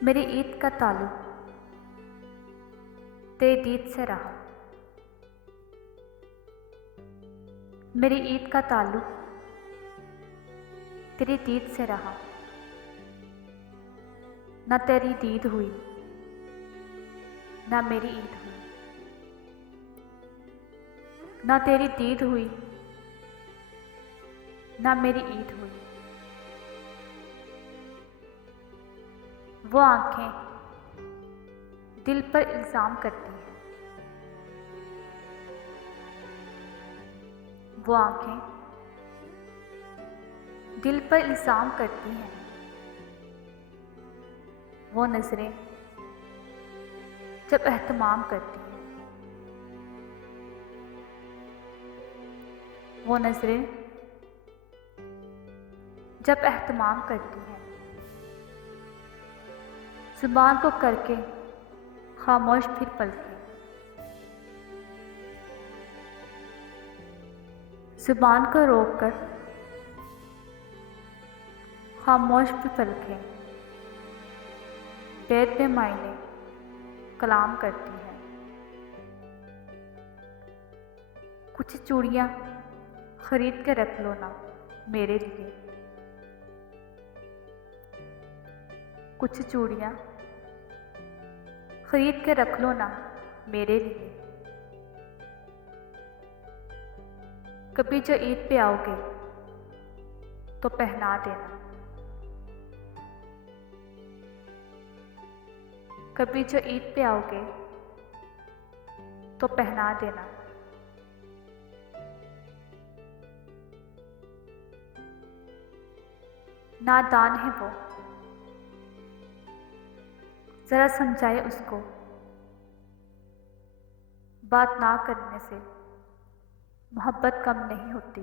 मेरी ईद का ताल्लुक तेरी दीद से रहा। मेरी ईद का ताल्लुक तेरी दीद से रहा। ना तेरी दीद हुई ना मेरी ईद हुई। ना तेरी दीद हुई ना मेरी ईद हुई। वो आंखें दिल पर इल्ज़ाम करती हैं। वो आंखें दिल पर इल्ज़ाम करती हैं। वो नज़रें जब एहतमाम करती हैं। वो नज़रें जब एहतमाम करती हैं। ज़ुबान को करके खामोश फिर पलकें। ज़ुबान को रोक कर खामोश फिर पलकें। बेद में मायने कलाम करती है। कुछ चूड़ियाँ खरीद के रख लो ना मेरे लिए। कुछ चूड़ियाँ खरीद के रख लो ना मेरे लिए। कभी जो ईद पे आओगे तो पहना देना। कभी जो ईद पे आओगे तो पहना देना। नादान है वो, जरा समझाए उसको, बात ना करने से मोहब्बत कम नहीं होती।